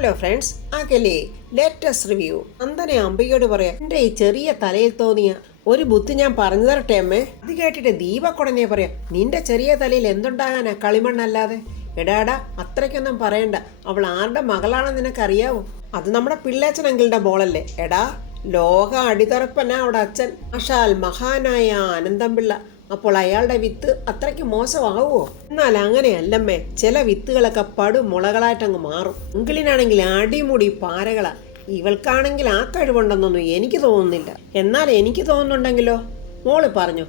Hello friends, അകലെ latest review. നന്ദനെ അംബികയോട് പറയാം, എൻ്റെ ഈ ചെറിയ തലയിൽ തോന്നിയ ഒരു ബുദ്ധി ഞാൻ പറഞ്ഞു തരട്ടെ അമ്മേ. അത് കേട്ടിട്ട് ദീപക്കുടനെ പറയാം, നിന്റെ ചെറിയ തലയിൽ എന്തുണ്ടാകാനാ കളിമണ്ണല്ലാതെ. എടാടാ, അത്രയ്ക്കൊന്നും പറയണ്ട. അവൾ ആരുടെ മകളാണെന്ന് നിനക്കറിയാവോ? അത് നമ്മുടെ പിള്ളേച്ചൻ അങ്കിളുടെ മോളല്ലേ. എടാ, ലോക അടിതറപ്പനാ അവിടെ അച്ഛൻ. ആശാൽ മഹാനായ അനന്തംപിള്ള. അപ്പോൾ അയാളുടെ വിത്ത് അത്രയ്ക്ക് മോശമാവുമോ? എന്നാൽ അങ്ങനെയല്ലമ്മേ, ചില വിത്തുകളൊക്കെ പടുമുളകളായിട്ടങ്ങ് മാറും. അങ്കിളിനാണെങ്കിൽ അടിമുടി പാരകളാ. ഇവൾക്കാണെങ്കിൽ ആ കഴിവുണ്ടെന്നൊന്നും എനിക്ക് തോന്നുന്നില്ല. എന്നാൽ എനിക്ക് തോന്നുന്നുണ്ടെങ്കിലോ? മോള് പറഞ്ഞു.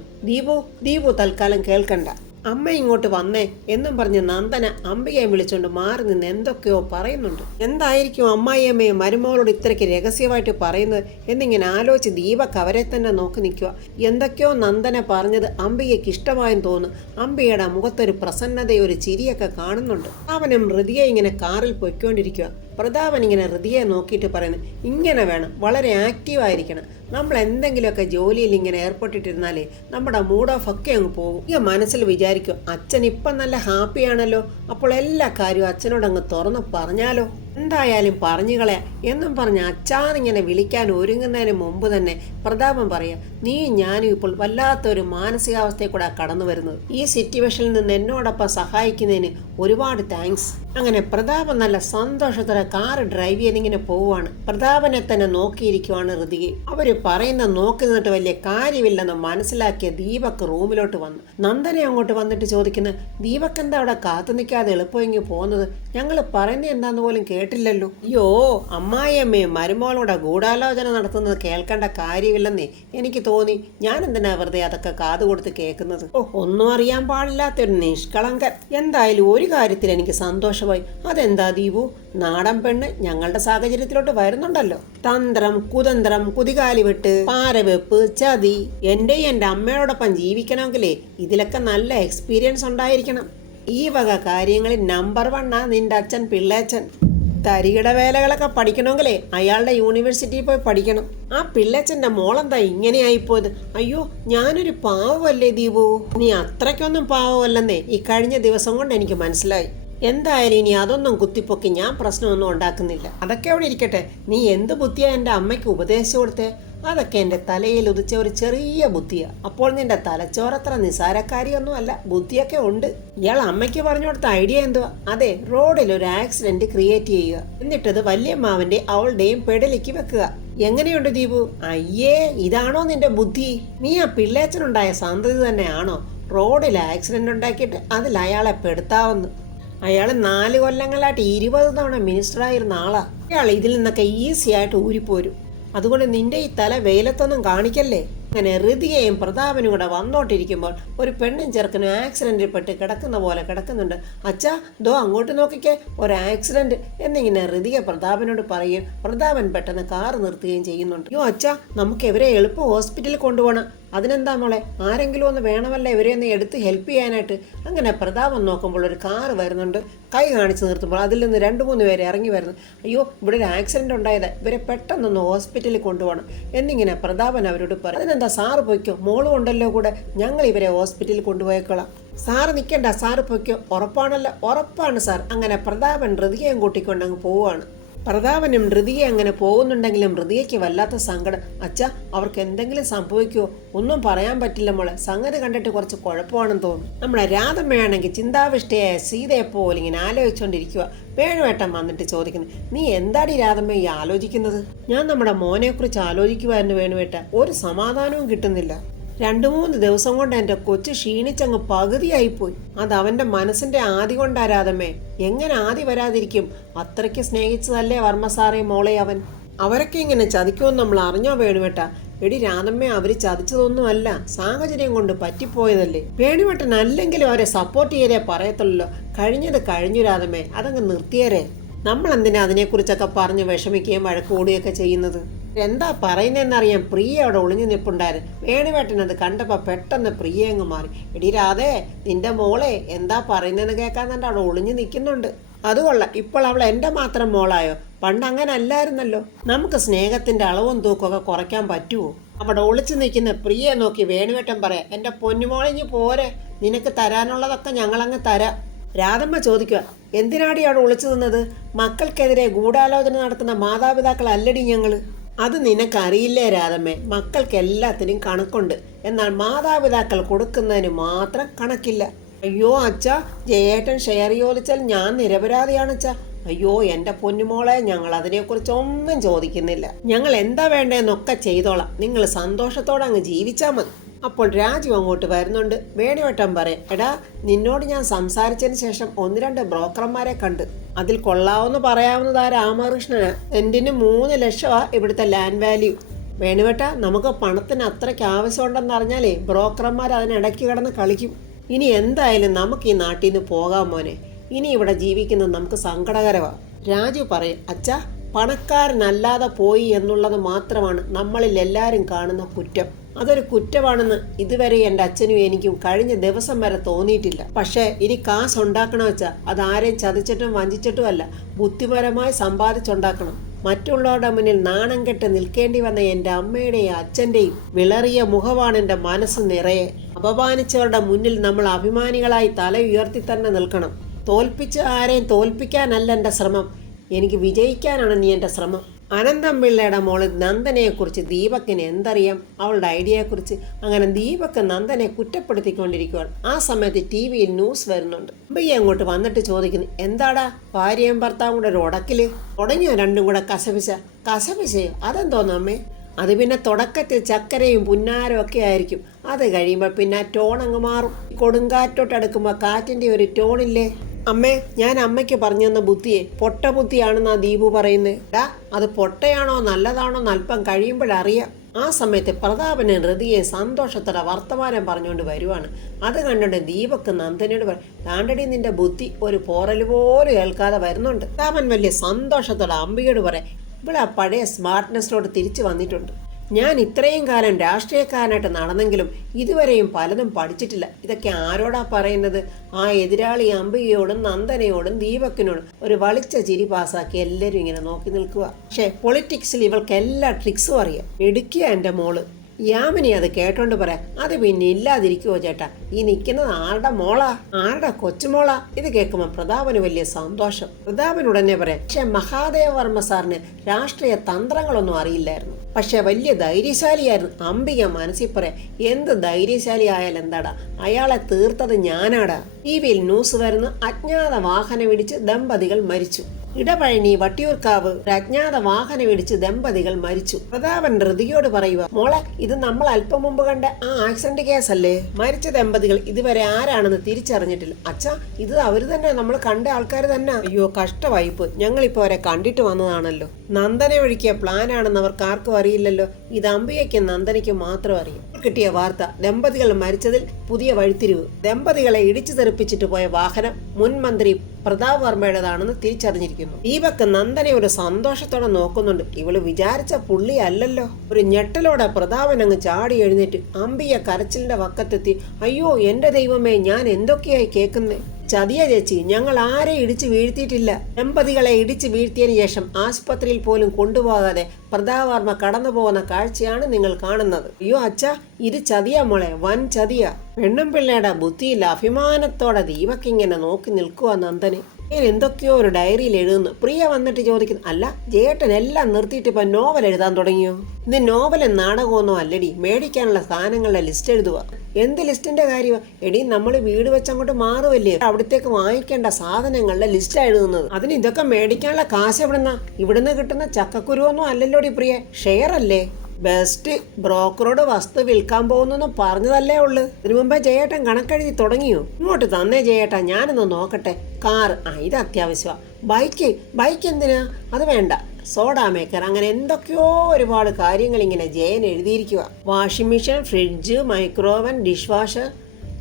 ദീപു തൽക്കാലം കേൾക്കണ്ട. അമ്മ ഇങ്ങോട്ട് വന്നേ എന്നും പറഞ്ഞ് നന്ദന അംബികയെ വിളിച്ചുകൊണ്ട് മാറി നിന്ന് എന്തൊക്കെയോ പറയുന്നുണ്ട്. എന്തായിരിക്കും അമ്മായിയമ്മയെ മരുമകളോട് ഇത്രയ്ക്ക് രഹസ്യമായിട്ട് പറയുന്നത് എന്നിങ്ങനെ ആലോചിച്ച് ദീപക്ക് അവരെ തന്നെ നോക്കി നിൽക്കുക. എന്തൊക്കെയോ നന്ദന പറഞ്ഞത് അംബികയ്ക്ക് ഇഷ്ടമായെന്ന് തോന്നുന്നു. അംബികയുടെ മുഖത്തൊരു പ്രസന്നതയും ഒരു ചിരിയൊക്കെ കാണുന്നുണ്ട്. അവനും ഹൃദയ ഇങ്ങനെ കാറിൽ പൊയ്ക്കൊണ്ടിരിക്കുക. പ്രതാപൻ ഇങ്ങനെ ഹൃദയെ നോക്കിയിട്ട് പറയുന്നു, ഇങ്ങനെ വേണം, വളരെ ആക്റ്റീവായിരിക്കണം. നമ്മൾ എന്തെങ്കിലുമൊക്കെ ജോലിയിൽ ഇങ്ങനെ ഏർപ്പെട്ടിട്ടിരുന്നാലേ നമ്മുടെ മൂഡ് ഓഫ് ഒക്കെ അങ്ങ് പോകും. ഈ മനസ്സിൽ വിചാരിക്കും, അച്ഛൻ ഇപ്പം നല്ല ഹാപ്പിയാണല്ലോ, അപ്പോൾ എല്ലാ കാര്യവും അച്ഛനോട് അങ്ങ് തുറന്ന് പറഞ്ഞാലോ. എന്തായാലും പറഞ്ഞു കളയാ എന്നും പറഞ്ഞ് അച്ഛാന്നിങ്ങനെ വിളിക്കാൻ ഒരുങ്ങുന്നതിന് മുമ്പ് തന്നെ പ്രതാപൻ പറയാം, നീ ഞാനും ഇപ്പോൾ വല്ലാത്തൊരു മാനസികാവസ്ഥയിൽ കൂടെ കടന്നു വരുന്നത്. ഈ സിറ്റുവേഷനിൽ നിന്ന് എന്നോടൊപ്പം സഹായിക്കുന്നതിന് ഒരുപാട് താങ്ക്സ്. അങ്ങനെ പ്രതാപൻ നല്ല സന്തോഷത്തോടെ കാറ് ഡ്രൈവ് ചെയ്തിങ്ങനെ പോവുകയാണ്. പ്രതാപനെ തന്നെ നോക്കിയിരിക്കുവാണ് ഹൃതിക. അവര് പറയുന്ന നോക്കി നിന്നിട്ട് വലിയ കാര്യമില്ലെന്ന് മനസ്സിലാക്കിയ ദീപക് റൂമിലോട്ട് വന്നു. നന്ദനെ അങ്ങോട്ട് വന്നിട്ട് ചോദിക്കുന്നത്, ദീപക് എന്താ അവിടെ കാത്തു നിൽക്കാതെ എളുപ്പമെങ്കിൽ പോകുന്നത്? ഞങ്ങൾ പറയുന്നത് എന്താന്ന് പോലും കേട്ടില്ലല്ലോ. അയ്യോ, അമ്മായിയമ്മയും മരുമോളോടെ ഗൂഢാലോചന നടത്തുന്നത് കേൾക്കേണ്ട കാര്യമില്ലെന്നേ എനിക്ക് തോന്നി. ഞാൻ എന്തിനാ വെറുതെ അതൊക്കെ കാതു കൊടുത്ത് കേൾക്കുന്നത്? ഒന്നും അറിയാൻ പാടില്ലാത്തൊരു നിഷ്കളങ്കൻ. എന്തായാലും ഒരു കാര്യത്തിൽ എനിക്ക് സന്തോഷമായി. അതെന്താ ദീപു? നാടൻ പെണ്ണ് ഞങ്ങളുടെ സാഹചര്യത്തിലോട്ട് വരുന്നുണ്ടല്ലോ. തന്ത്രം, കുതന്ത്രം, കുതികാലി വിട്ട്, പാരവെപ്പ്, ചതി. എൻ്റെ അമ്മയോടൊപ്പം ജീവിക്കണമെങ്കിലേ ഇതിലൊക്കെ നല്ല എക്സ്പീരിയൻസ് ഉണ്ടായിരിക്കണം. ഈ വക കാര്യങ്ങളിൽ നമ്പർ 1 നിന്റെ അച്ഛൻ പിള്ളേച്ചൻ. തരികിട വേലകളൊക്കെ പഠിക്കണമെങ്കിലേ അയാളുടെ യൂണിവേഴ്സിറ്റിയിൽ പോയി പഠിക്കണം. ആ പിള്ളേച്ചൻ്റെ മോളെന്താ ഇങ്ങനെയായിപ്പോയത്? അയ്യോ, ഞാനൊരു പാവമല്ലേ ദീപു? നീ അത്രയ്ക്കൊന്നും പാവമല്ലെന്നേ ഈ കഴിഞ്ഞ ദിവസം കൊണ്ട് എനിക്ക് മനസ്സിലായി. എന്തായാലും ഇനി അതൊന്നും കുത്തിപ്പൊക്കി ഞാൻ പ്രശ്നമൊന്നും ഉണ്ടാക്കുന്നില്ല. അതൊക്കെ അവിടെ ഇരിക്കട്ടെ. നീ എന്ത് ബുദ്ധിയാ എൻ്റെ അമ്മയ്ക്ക് ഉപദേശിച്ചു കൊടുത്തേ? അതൊക്കെ എൻ്റെ തലയിൽ ഉദിച്ച ഒരു ചെറിയ ബുദ്ധിയാ. അപ്പോൾ നിന്റെ തലച്ചോറത്ര നിസാരക്കാരിയൊന്നും അല്ല, ബുദ്ധിയൊക്കെ ഉണ്ട്. ഇയാൾ അമ്മയ്ക്ക് പറഞ്ഞു കൊടുത്ത ഐഡിയ എന്തുവാ? അതെ, റോഡിൽ ഒരു ആക്സിഡന്റ് ക്രിയേറ്റ് ചെയ്യുക, എന്നിട്ടത് വല്യമ്മാവിന്റെ അവളുടെയും പെടലിക്ക് വെക്കുക. എങ്ങനെയുണ്ട് ദീപു? അയ്യേ, ഇതാണോ നിന്റെ ബുദ്ധി? നീ ആ പിള്ളേച്ചനുണ്ടായ സന്തതി തന്നെയാണോ റോഡിൽ ആക്സിഡന്റ് ഉണ്ടാക്കിയിട്ട് അതിൽ അയാളെ പെടുത്താവുന്നു? അയാൾ 4 കൊല്ലങ്ങളായിട്ട് 20 തവണ മിനിസ്റ്ററായിരുന്ന ആളാ. അയാൾ ഇതിൽ നിന്നൊക്കെ ഈസി ആയിട്ട് ഊരിപ്പോരും. അതുകൊണ്ട് നിന്റെ ഈ തല വെയിലത്തൊന്നും കാണിക്കല്ലേ. അങ്ങനെ ഹൃതികയും പ്രതാപനും കൂടെ വന്നോട്ടിരിക്കുമ്പോൾ ഒരു പെണ്ണും ചെറുക്കനും ആക്സിഡന്റിൽ പെട്ട് കിടക്കുന്ന പോലെ കിടക്കുന്നുണ്ട്. അച്ഛാ, ദോ അങ്ങോട്ട് നോക്കിക്കേ, ഒരു ആക്സിഡന്റ് എന്നിങ്ങനെ ഹൃതിക പ്രതാപനോട് പറയുകയും പ്രതാപൻ പെട്ടെന്ന് കാറ് നിർത്തുകയും ചെയ്യുന്നുണ്ട്. അയ്യോ അച്ഛാ, നമുക്ക് ഇവരെ എളുപ്പം ഹോസ്പിറ്റലിൽ കൊണ്ടുപോകണം. അതിനെന്താ മോളെ, ആരെങ്കിലും ഒന്ന് വേണമല്ല ഇവരെ ഒന്ന് എടുത്ത് ഹെൽപ്പ് ചെയ്യാനായിട്ട്. അങ്ങനെ പ്രതാപൻ നോക്കുമ്പോൾ ഒരു കാറ് വരുന്നുണ്ട്. കൈ കാണിച്ച് നിർത്തുമ്പോൾ അതിൽ നിന്ന് 2-3 പേര് ഇറങ്ങി വരുന്നു. അയ്യോ, ഇവിടെ ഒരു ആക്സിഡന്റ് ഉണ്ടായത്, ഇവരെ പെട്ടെന്നൊന്ന് ഹോസ്പിറ്റലിൽ കൊണ്ടുപോകണം എന്നിങ്ങനെ പ്രതാപൻ അവരോട് പറയും. അതിനെന്താ, സാറ് പൊയ്ക്കോ, മോളും ഉണ്ടല്ലോ കൂടെ, ഞങ്ങൾ ഇവരെ ഹോസ്പിറ്റലിൽ കൊണ്ടുപോയേക്കളാം. സാറ് നിൽക്കണ്ട, സാറ് പൊയ്ക്കോ. ഉറപ്പാണല്ലോ? ഉറപ്പാണ് സാർ. അങ്ങനെ പ്രതാപൻ ഹൃതികയും കൂട്ടിക്കൊണ്ട് അങ്ങ് പോവുകയാണ്. പ്രതാപനും ഹൃതിയെ അങ്ങനെ പോകുന്നുണ്ടെങ്കിലും ഹൃതിയയ്ക്ക് വല്ലാത്ത സങ്കടം. അച്ഛാ, അവർക്ക് എന്തെങ്കിലും സംഭവിക്കുമോ? ഒന്നും പറയാൻ പറ്റില്ല മോളെ. സംഗതി കണ്ടിട്ട് കുറച്ച് കുഴപ്പമാണെന്ന് തോന്നുന്നു. നമ്മുടെ രാധമ്മയാണെങ്കിൽ ചിന്താവിഷ്ടയായ സീതയെ പോലെ ഇങ്ങനെ ആലോചിച്ചുകൊണ്ടിരിക്കുക. വേണുവേട്ടൻ വന്നിട്ട് ചോദിക്കുന്നു, നീ എന്താടി രാധമ്മ ഈ ആലോചിക്കുന്നത്? ഞാൻ നമ്മുടെ മോനെക്കുറിച്ച് ആലോചിക്കുമായിരുന്നു വേണുവേട്ട. ഒരു സമാധാനവും കിട്ടുന്നില്ല. 2-3 ദിവസം കൊണ്ട് എൻ്റെ കൊച്ചു ക്ഷീണിച്ചങ്ങ് പകുതിയായിപ്പോയി. അത് അവൻ്റെ മനസ്സിൻ്റെ ആദി കൊണ്ടാ രാധമ്മേ. എങ്ങനെ ആദി വരാതിരിക്കും? അത്രയ്ക്ക് സ്നേഹിച്ചതല്ലേ വർമ്മ സാറേ മോളെ അവൻ. അവരൊക്കെ ഇങ്ങനെ ചതിക്കുമെന്ന് നമ്മൾ അറിഞ്ഞോ വേണുവേട്ട? എടി രാധമ്മേ, അവര് ചതിച്ചതൊന്നുമല്ല, സാഹചര്യം കൊണ്ട് പറ്റിപ്പോയതല്ലേ. വേണുവേട്ടൻ അല്ലെങ്കിലും അവരെ സപ്പോർട്ട് ചെയ്തേ പറയത്തുള്ളൂ. കഴിഞ്ഞത് കഴിഞ്ഞു രാധമ്മേ, അതങ്ങ് നിർത്തിയേരെ. നമ്മൾ എന്തിനാ അതിനെക്കുറിച്ചൊക്കെ പറഞ്ഞ് വിഷമിക്കുകയും വഴക്കൂടുകയൊക്കെ ചെയ്യുന്നത്? എന്താ പറയുന്നതെന്നറിയാൻ പ്രിയ അവിടെ ഒളിഞ്ഞു നിൽപ്പുണ്ടായിരുന്നു. വേണുവേട്ടൻ അത് കണ്ടപ്പോൾ പെട്ടെന്ന് പ്രിയ അങ്ങ് മാറി. എടി രാധേ, നിന്റെ മോളെ എന്താ പറയുന്നതെന്ന് കേൾക്കാൻ തന്നെ അവിടെ ഒളിഞ്ഞു നിൽക്കുന്നുണ്ട്. അതുകൊള്ള, ഇപ്പോൾ അവൾ എൻ്റെ മാത്രം മോളായോ? പണ്ട് അങ്ങനെ അല്ലായിരുന്നല്ലോ. നമുക്ക് സ്നേഹത്തിന്റെ അളവും തൂക്കമൊക്കെ കുറയ്ക്കാൻ പറ്റുമോ? അവിടെ ഒളിച്ചു നിൽക്കുന്ന പ്രിയെ നോക്കി വേണുവേട്ടൻ പറയാം, എൻ്റെ പൊന്നുമോളിഞ്ഞ് പോരെ, നിനക്ക് തരാനുള്ളതൊക്കെ ഞങ്ങളങ്ങ് തരാം. രാധമ്മ ചോദിക്കുക, എന്തിനാടിയാണ് ഒളിച്ചു നിന്നത്? മക്കൾക്കെതിരെ ഗൂഢാലോചന നടത്തുന്ന മാതാപിതാക്കളല്ലടി ഞങ്ങള്. അത് നിനക്കറിയില്ലേ രാധമ്മേ, മക്കൾക്ക് എല്ലാത്തിനും കണക്കുണ്ട്. എന്നാൽ മാതാപിതാക്കൾ കൊടുക്കുന്നതിന് മാത്രം കണക്കില്ല. അയ്യോ അച്ഛ, ജയേട്ടൻ ഷെയർ ചോദിച്ചാൽ ഞാൻ നിരപരാധിയാണ് അച്ഛ. അയ്യോ എൻ്റെ പൊന്നുമോളെ, ഞങ്ങൾ അതിനെക്കുറിച്ചൊന്നും ചോദിക്കുന്നില്ല. ഞങ്ങൾ എന്താ വേണ്ടതെന്നൊക്കെ ചെയ്തോളാം. നിങ്ങൾ സന്തോഷത്തോടെ അങ്ങ് ജീവിച്ചാൽ മതി. അപ്പോൾ രാജു അങ്ങോട്ട് വരുന്നുണ്ട്. വേണിവട്ടം പറയും, എടാ നിന്നോട് ഞാൻ സംസാരിച്ചതിന് ശേഷം 1-2 ബ്രോക്കർമാരെ കണ്ട്. അതിൽ കൊള്ളാവുന്ന പറയാവുന്നതാ രാമകൃഷ്ണന്. സെന്റിന് 3 ലക്ഷമാ ഇവിടുത്തെ ലാൻഡ് വാല്യൂ. വേണിവട്ട, നമുക്ക് പണത്തിന് അത്രയ്ക്ക് ആവശ്യമുണ്ടെന്ന് അറിഞ്ഞാലേ ബ്രോക്കർമാർ അതിനിടയ്ക്ക് കിടന്ന് കളിക്കും. ഇനി എന്തായാലും നമുക്ക് ഈ നാട്ടിൽ നിന്ന് പോകാൻ മോനെ. ഇനി ഇവിടെ ജീവിക്കുന്നത് നമുക്ക് സങ്കടകരമാണ്. രാജു പറയും, അച്ഛാ പണക്കാരനല്ലാതെ പോയി എന്നുള്ളത് മാത്രമാണ് നമ്മളിൽ എല്ലാവരും കാണുന്ന കുറ്റം. അതൊരു കുറ്റമാണെന്ന് ഇതുവരെ എൻ്റെ അച്ഛനും എനിക്കും കഴിഞ്ഞ ദിവസം വരെ തോന്നിയിട്ടില്ല. പക്ഷേ ഇനി കാശ് ഉണ്ടാക്കണം വെച്ചാൽ അതാരെയും ചതിച്ചിട്ടും വഞ്ചിച്ചിട്ടും അല്ല, ബുദ്ധിപരമായി സമ്പാദിച്ചുണ്ടാക്കണം. മറ്റുള്ളവരുടെ മുന്നിൽ നാണം കെട്ട് നിൽക്കേണ്ടി വന്ന എൻ്റെ അമ്മയുടെയും അച്ഛൻ്റെയും വിളറിയ മുഖമാണ് എൻ്റെ മനസ്സ് നിറയെ. അപമാനിച്ചവരുടെ മുന്നിൽ നമ്മൾ അഭിമാനികളായി തല ഉയർത്തി തന്നെ നിൽക്കണം. തോൽപ്പിച്ച് ആരെയും തോൽപ്പിക്കാനല്ല എൻ്റെ ശ്രമം, എനിക്ക് വിജയിക്കാനാണ് നീ എൻ്റെ ശ്രമം. അനന്തംപിള്ളയുടെ മോള് നന്ദനെക്കുറിച്ച് ദീപക്കിന് എന്തറിയാം, അവളുടെ ഐഡിയയെക്കുറിച്ച്. അങ്ങനെ ദീപക്ക് നന്ദനെ കുറ്റപ്പെടുത്തിക്കൊണ്ടിരിക്കുകയാണ്. ആ സമയത്ത് TV-യിൽ ന്യൂസ് വരുന്നുണ്ട്. അമ്പയ്യ അങ്ങോട്ട് വന്നിട്ട് ചോദിക്കുന്നു, എന്താടാ ഭാര്യയും ഭർത്താവും കൂടെ ഒരു ഉടക്കില് തുടങ്ങിയോ? രണ്ടും കൂടെ കസപിശയോ? അതെന്തോന്നു അമ്മേ? അത് പിന്നെ തുടക്കത്തിൽ ചക്കരയും പുന്നാരും ഒക്കെ ആയിരിക്കും. അത് കഴിയുമ്പോൾ പിന്നെ ടോൺ അങ്ങ് മാറും. കൊടുങ്കാറ്റോട്ട് അടുക്കുമ്പോൾ കാറ്റിൻ്റെ ഒരു ടോണില്ലേ? അമ്മേ, ഞാൻ അമ്മയ്ക്ക് പറഞ്ഞു തന്ന ബുദ്ധിയെ പൊട്ട ബുദ്ധിയാണെന്നാ ദീപു പറയുന്നത്. അത് പൊട്ടയാണോ നല്ലതാണോ എന്ന് അല്പം കഴിയുമ്പോഴറിയാം. ആ സമയത്ത് പ്രതാപന് ഹൃതിയെ സന്തോഷത്തോടെ വർത്തമാനം പറഞ്ഞുകൊണ്ട് വരുവാണ്. അത് കണ്ടുകൊണ്ട് ദീപക്ക് നന്ദനോട് പറയും, താണ്ടടി നിന്റെ ബുദ്ധി ഒരു പോറൽ പോലും കേൾക്കാതെ വരുന്നുണ്ട്. പ്രതാപൻ വലിയ സന്തോഷത്തോടെ അമ്പിയോട് പറയാം, ഇവിടെ പഴയ സ്മാർട്ട്നെസ്സിലോട്ട് തിരിച്ചു വന്നിട്ടുണ്ട്. ഞാൻ ഇത്രയും കാലം രാഷ്ട്രീയക്കാരനായിട്ട് നടന്നെങ്കിലും ഇതുവരെയും പലതും പഠിച്ചിട്ടില്ല. ഇതൊക്കെ ആരോടാ പറയുന്നത്? ആ എതിരാളി അംബികയോടും നന്ദനയോടും ദീപക്കിനോടും ഒരു വളിച്ച ചിരി പാസാക്കി എല്ലാവരും ഇങ്ങനെ നോക്കി നിൽക്കുക. പക്ഷേ പൊളിറ്റിക്സിൽ ഇവൾക്ക് എല്ലാ ട്രിക്സും അറിയാം. ഇടുക്കിയ എൻ്റെ മോള്. യാമിനി അത് കേട്ടോണ്ട് പറയാം, അത് പിന്നെ ഇല്ലാതിരിക്കുവോ ചേട്ടാ? ഈ നിൽക്കുന്നത് ആരുടെ മോളാ? ആരുടെ കൊച്ചുമോളാ? ഇത് കേൾക്കുമ്പോൾ പ്രതാപന് വലിയ സന്തോഷം. പ്രതാപൻ ഉടനെ പറയാം, പക്ഷെ മഹാദേവ വർമ്മ സാറിന് രാഷ്ട്രീയ തന്ത്രങ്ങളൊന്നും അറിയില്ലായിരുന്നു, പക്ഷെ വലിയ ധൈര്യശാലിയായിരുന്നു. അംബിക മനസ്സിൽ പറയാം, എന്ത് ധൈര്യശാലി ആയാൽ എന്താടാ, അയാളെ തീർത്തത് ഞാനാടാ. TV-യിൽ ന്യൂസ് വരുന്നു, അജ്ഞാത വാഹനമിടിച്ച് ദമ്പതികൾ മരിച്ചു. ഇടപഴനി വട്ടിയൂർക്കാവ് ഒരു അജ്ഞാത വാഹനമിടിച്ച് ദമ്പതികൾ മരിച്ചു. പ്രതാപൻ ഹൃതിയോട് പറയുക, മോളെ ഇത് നമ്മൾ അല്പം മുമ്പ് കണ്ട ആ ആക്സിഡന്റ് കേസല്ലേ? മരിച്ച ദമ്പതികൾ ഇതുവരെ ആരാണെന്ന് തിരിച്ചറിഞ്ഞിട്ടില്ല. അച്ഛാ, ഇത് അവര് തന്നെ, നമ്മൾ കണ്ട ആൾക്കാർ തന്നെ. അയ്യോ കഷ്ടവായിപ്പ്, ഞങ്ങളിപ്പോ അവരെ കണ്ടിട്ട് വന്നതാണല്ലോ. നന്ദനെ ഒഴുക്കിയ പ്ലാനാണെന്ന് അവർക്ക് ആർക്കും അറിയില്ലല്ലോ. ഇത് അംബികയ്ക്കും നന്ദനയ്ക്കും മാത്രം അറിയും. കിട്ടിയ വാർത്ത, ദമ്പതികൾ മരിച്ചതിൽ പുതിയ വഴിത്തിരിവ്. ദമ്പതികളെ ഇടിച്ചു തെറിപ്പിച്ചിട്ട് പോയ വാഹനം മുൻ മന്ത്രി പ്രതാപ് വർമ്മയുടേതാണെന്ന് തിരിച്ചറിഞ്ഞിരിക്കുന്നു. ദീപക്ക് നന്ദനെ ഒരു സന്തോഷത്തോടെ നോക്കുന്നുണ്ട്. ഇവള് വിചാരിച്ച പുള്ളി അല്ലല്ലോ. ഒരു ഞെട്ടലോടെ പ്രതാപൻ അങ്ങ് ചാടി എഴുന്നേറ്റ് അംബിക കരച്ചിലിന്റെ വക്കത്തെത്തി. അയ്യോ എന്റെ ദൈവമേ, ഞാൻ എന്തൊക്കെയായി കേൾക്കുന്നേ? ചതിയ ചേച്ചി, ഞങ്ങൾ ആരെ ഇടിച്ചു വീഴ്ത്തിയിട്ടില്ല. ദമ്പതികളെ ഇടിച്ചു വീഴ്ത്തിയതിനു ശേഷം ആശുപത്രിയിൽ പോലും കൊണ്ടുപോകാതെ പ്രതാപ് വർമ്മ കടന്നു പോകുന്ന കാഴ്ചയാണ് നിങ്ങൾ കാണുന്നത്. അയ്യോ അച്ഛാ, ഇത് ചതിയാ മോളെ, വൻ ചതിയാ. പെണ്ണും പിള്ളയുടെ ബുദ്ധിയിൽ അഭിമാനത്തോടെ ദീപക്കിങ്ങനെ നോക്കി നിൽക്കുക നന്ദനെ. ഞാൻ എന്തൊക്കെയോ ഒരു ഡയറിയിൽ എഴുതുന്നു. പ്രിയ വന്നിട്ട് ചോദിക്കുന്നു, അല്ല ജേട്ടൻ എല്ലാം നിർത്തിയിട്ട് ഇപ്പൊ നോവൽ എഴുതാൻ തുടങ്ങിയോ? ഇത് നോവലും നാടകമൊന്നും അല്ലടി, മേടിക്കാനുള്ള സാധനങ്ങളുടെ ലിസ്റ്റ് എഴുതുക. എന്ത് ലിസ്റ്റിന്റെ കാര്യമാ എടി? നമ്മൾ വീട് വെച്ചങ്ങോട്ട് മാറുമല്ലേ, അവിടത്തേക്ക് വാങ്ങിക്കേണ്ട സാധനങ്ങളുടെ ലിസ്റ്റ് എഴുതുന്നത്. അതിന് ഇതൊക്കെ മേടിക്കാനുള്ള കാശ് എവിടുന്ന? ഇവിടുന്ന് കിട്ടുന്ന ചക്കക്കുരുവൊന്നും അല്ലല്ലോടി പ്രിയ, ഷെയർ അല്ലേ? ബെസ്റ്റ് ബ്രോക്കറോട് വസ്തു വിൽക്കാൻ പോകുന്നു പറഞ്ഞതല്ലേ ഉള്ളു. ഇതിനു മുമ്പേ ജയേട്ടൻ കണക്കെഴുതി തുടങ്ങിയോ? ഇങ്ങോട്ട് തന്നേ ജയേട്ടാ, ഞാനൊന്ന് നോക്കട്ടെ. കാർ, ഇത് അത്യാവശ്യമാണ്. ബൈക്ക് എന്തിനാ? അത് വേണ്ട. സോഡാ മേക്കർ, അങ്ങനെ എന്തൊക്കെയോ ഒരുപാട് കാര്യങ്ങൾ ഇങ്ങനെ ജയൻ എഴുതിയിരിക്കുക. Washing machine, fridge, microwave, dish washer,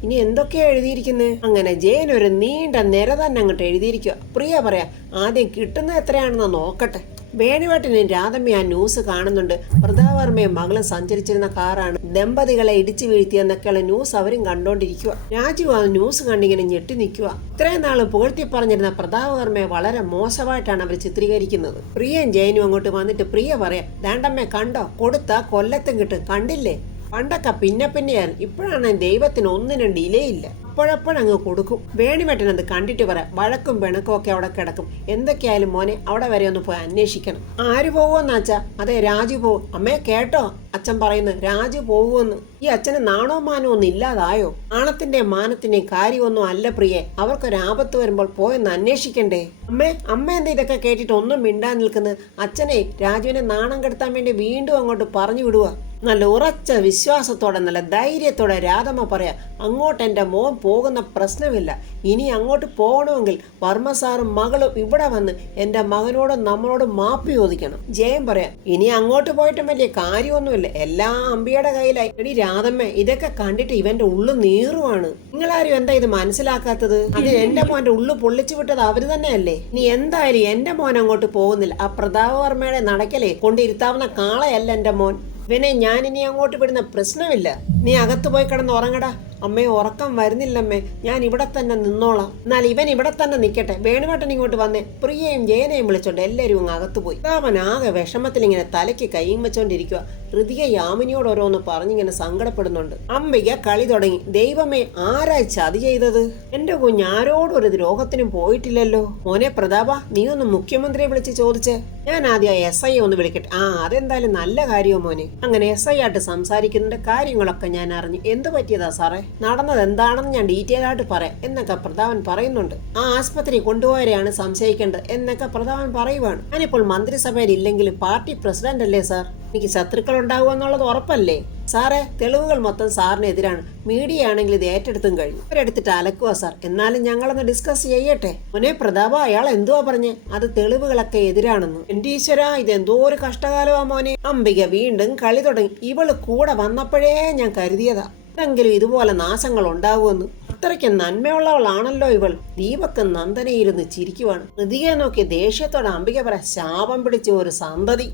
ഇനി എന്തൊക്കെയാ എഴുതിയിരിക്കുന്നത്? അങ്ങനെ ജയൻ ഒരു നീണ്ട നിര തന്നെ അങ്ങോട്ട് എഴുതിയിരിക്കുക. പ്രിയ പറയാ, ആദ്യം കിട്ടുന്നത് എത്രയാണെന്ന് നോക്കട്ടെ. വേണുവേട്ടനും രാധമ്മ ആ ന്യൂസ് കാണുന്നുണ്ട്. പ്രതാപ് വർമ്മയും മകളും സഞ്ചരിച്ചിരുന്ന കാറാണ് ദമ്പതികളെ ഇടിച്ചു വീഴ്ത്തിയെന്നൊക്കെയുള്ള ന്യൂസ് അവരും കണ്ടോണ്ടിരിക്കുക. രാജു ആ ന്യൂസ് കണ്ടിങ്ങനെ ഞെട്ടി നിൽക്കുക. ഇത്രയും നാളും പുകഴ്ത്തി പറഞ്ഞിരുന്ന പ്രതാപ് വർമ്മയെ വളരെ മോശമായിട്ടാണ് അവർ ചിത്രീകരിക്കുന്നത്. പ്രിയയും ജയനും അങ്ങോട്ട് വന്നിട്ട് പ്രിയ പറയാം, ദാണ്ടമ്മേ കണ്ടോ, കൊടുത്ത കൊല്ലത്തും കിട്ടും, കണ്ടില്ലേ? പണ്ടൊക്കെ പിന്നെയായിരുന്നു, ഇപ്പോഴാണ് ദൈവത്തിന് ഒന്നിനും ഡിലേ ഇല്ല. അപ്പോഴപ്പോഴങ്ങ് കൊടുക്കും. വേണിമേട്ടനത് കണ്ടിട്ട് പറയാം, വഴക്കും പിണക്കും ഒക്കെ അവിടെ കിടക്കും. എന്തൊക്കെയായാലും മോനെ അവിടെ വരെ ഒന്ന് പോയി അന്വേഷിക്കണം. ആര് പോകുമെന്ന് അച്ഛാ? അതെ, രാജു പോകും. അമ്മേ കേട്ടോ അച്ഛൻ പറയുന്നത്, രാജു പോകുമെന്ന്. ഈ അച്ഛന് നാണോ മാനോ ഒന്നും ഇല്ലാതായോ? നാണത്തിന്റെയും മാനത്തിന്റെയും കാര്യമൊന്നും അല്ല പ്രിയെ. അവർക്കൊരാപത്ത് വരുമ്പോൾ പോയെന്ന് അന്വേഷിക്കണ്ടേ? അമ്മ എന്താ ഇതൊക്കെ കേട്ടിട്ട് ഒന്നും മിണ്ടാൻ നിൽക്കുന്നത്? അച്ഛനെ രാജുവിനെ നാണം കെടുത്താൻ വേണ്ടി വീണ്ടും അങ്ങോട്ട് പറഞ്ഞു വിടുക. നല്ല ഉറച്ച വിശ്വാസത്തോടെ നല്ല ധൈര്യത്തോടെ രാധമ്മ പറയാ, അങ്ങോട്ട് എൻ്റെ മോൻ പോകുന്ന പ്രശ്നമില്ല. ഇനി അങ്ങോട്ട് പോകണമെങ്കിൽ വർമ്മ സാറും മകളും ഇവിടെ വന്ന് എൻ്റെ മകനോടും നമ്മളോടും മാപ്പ് ചോദിക്കണം. ജയൻ പറയാ, ഇനി അങ്ങോട്ട് പോയിട്ടും വലിയ കാര്യമൊന്നുമില്ല, എല്ലാം അമ്പിയുടെ കയ്യിലായി. എടി രാധമ്മ, ഇതൊക്കെ കണ്ടിട്ട് ഇവന്റെ ഉള്ളു നീറുവാണ്. നിങ്ങളാരും എന്താ ഇത് മനസ്സിലാക്കാത്തത്? അത് എന്റെ മോന്റെ ഉള്ളു പൊള്ളിച്ചു വിട്ടത് അവര് തന്നെയല്ലേ. നീ എന്തായാലും എന്റെ മോൻ അങ്ങോട്ട് പോകുന്നില്ല. ആ പ്രതാപവർമ്മയുടെ നടക്കലേ കൊണ്ടിരുത്താവുന്ന കാളയല്ല എന്റെ മോൻ. ഇവനെ ഞാനിനി അങ്ങോട്ട് വിടുന്ന പ്രശ്നമില്ല. നീ അകത്ത് പോയി കിടന്ന് ഉറങ്ങടാ. അമ്മേ ഉറക്കം വരുന്നില്ലമ്മേ, ഞാൻ ഇവിടെ തന്നെ നിന്നോളാം. എന്നാൽ ഇവൻ ഇവിടെ തന്നെ നിൽക്കട്ടെ. വേണുവേട്ടൻ ഇങ്ങോട്ട് വന്നേ. പ്രിയയും ജയനെയും വിളിച്ചോണ്ട് എല്ലാവരും അങ്ങ് അകത്ത് പോയി. അവൻ ആകെ വിഷമത്തിൽ ഇങ്ങനെ തലയ്ക്ക് കൈയും വെച്ചോണ്ടിരിക്കുക. ഋതിക യാമിനിയോട് ഓരോന്ന് പറഞ്ഞിങ്ങനെ സങ്കടപ്പെടുന്നുണ്ട്. അംബിക കളി തുടങ്ങി. ദൈവമേ, ആരായി ചതി ചെയ്തത്? എന്റെ കുഞ്ഞ് ആരോടും ഒരു ദ്രോഹത്തിനും പോയിട്ടില്ലല്ലോ. മോനെ പ്രതാപ, നീ ഒന്ന് മുഖ്യമന്ത്രിയെ വിളിച്ച് ചോദിച്ചേ. ഞാൻ ആദ്യം SI ഒന്ന് വിളിക്കട്ടെ. അതെന്തായാലും നല്ല കാര്യമോ മോനെ. അങ്ങനെ SI ആയിട്ട് സംസാരിക്കുന്നതിന്റെ കാര്യങ്ങളൊക്കെ ഞാൻ അറിഞ്ഞു. എന്ത് പറ്റിയതാ സാറേ? നടന്നത് എന്താണെന്ന് ഞാൻ ഡീറ്റെയിൽ ആയിട്ട് പറയാം എന്നൊക്കെ പ്രതാപൻ പറയുന്നുണ്ട്. ആ ആസ്പത്രി കൊണ്ടുപോയവരെയാണ് സംശയിക്കേണ്ടത് എന്നൊക്കെ പ്രതാപൻ പറയുവാണ്. ഞാനിപ്പോൾ മന്ത്രിസഭയിൽ ഇല്ലെങ്കിലും പാർട്ടി പ്രസിഡന്റ് അല്ലേ സാർ? എനിക്ക് ശത്രുക്കൾ ഉണ്ടാവുക എന്നുള്ളത് ഉറപ്പല്ലേ സാറേ? തെളിവുകൾ മൊത്തം സാറിനെതിരാണ്. മീഡിയ ആണെങ്കിൽ ഇത് ഏറ്റെടുത്തും കഴിഞ്ഞു. അവരെടുത്തിട്ട് അലക്കുക സാർ. എന്നാലും ഞങ്ങളൊന്ന് ഡിസ്കസ് ചെയ്യട്ടെ. മോനെ പ്രതാപ, അയാൾ എന്തുവാ പറഞ്ഞേ? അത് തെളിവുകളൊക്കെ എതിരാണെന്ന്. എന്റെ ഈശ്വര, ഇതെന്തോ ഒരു കഷ്ടകാലമാ മോനെ. അംബിക വീണ്ടും കളി തുടങ്ങി. ഇവള് കൂടെ വന്നപ്പോഴേ ഞാൻ കരുതിയതാ എന്തെങ്കിലും ഇതുപോലെ നാശങ്ങൾ ഉണ്ടാവുമെന്ന്. അത്രയ്ക്ക് നന്മയുള്ളവളാണല്ലോ ഇവൾ. ദീപക്ക് നന്ദനയിരുന്ന് ചിരിക്കുവാണ്. ഋതികയെ നോക്കി ദേഷ്യത്തോടെ അംബിക പറ, ശാപം പിടിച്ച ഒരു സന്തതി.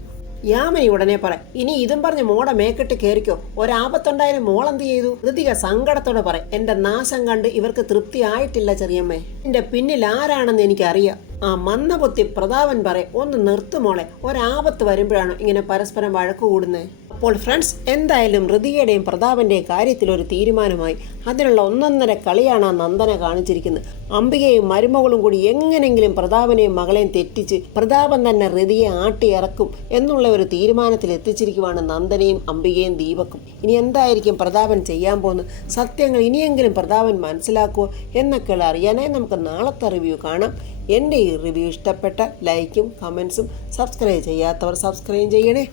യാമിനി ഉടനെ പറ, ഇനി ഇതും പറഞ്ഞ് മോടെ മേക്കിട്ട് കയറിക്കോ. ഒരാപത്തുണ്ടായാലും മോളെന്ത് ചെയ്തു? ഋതിക സങ്കടത്തോടെ പറ, എന്റെ നാശം കണ്ട് ഇവർക്ക് തൃപ്തി ആയിട്ടില്ല ചെറിയമ്മേ. എന്റെ പിന്നിൽ ആരാണെന്ന് എനിക്കറിയാം. ആ മന്ദബുദ്ധി പ്രതാപൻ പറ, ഒന്ന് നിർത്തുമോളെ. ഒരാപത്ത് വരുമ്പോഴാണ് ഇങ്ങനെ പരസ്പരം വഴക്കു കൂടുന്നത്. അപ്പോൾ ഫ്രണ്ട്സ്, എന്തായാലും ഋതികയുടെയും പ്രതാപന്റെയും കാര്യത്തിൽ ഒരു തീരുമാനമായി. അതിനുള്ള ഒന്നൊന്നര കളിയാണ് ആ നന്ദന കാണിച്ചിരിക്കുന്നത്. അംബികയും മരുമകളും കൂടി എങ്ങനെങ്കിലും പ്രതാപനെയും മകളെയും തെറ്റിച്ച് പ്രതാപൻ തന്നെ ഋതിയെ ആട്ടിയിറക്കും എന്നുള്ള ഒരു തീരുമാനത്തിൽ എത്തിച്ചിരിക്കുവാണ് നന്ദനയും അംബികയും ദീപക്കും. ഇനി എന്തായിരിക്കും പ്രതാപൻ ചെയ്യാൻ പോകുന്നത്? സത്യങ്ങൾ ഇനിയെങ്കിലും പ്രതാപൻ മനസ്സിലാക്കുമോ എന്നൊക്കെയുള്ള അറിയാനായി നമുക്ക് നാളത്തെ റിവ്യൂ കാണാം. എൻ്റെ ഈ റിവ്യൂ ഇഷ്ടപ്പെട്ട ലൈക്കും കമൻസും സബ്സ്ക്രൈബ് ചെയ്യാത്തവർ സബ്സ്ക്രൈബ് ചെയ്യണേ.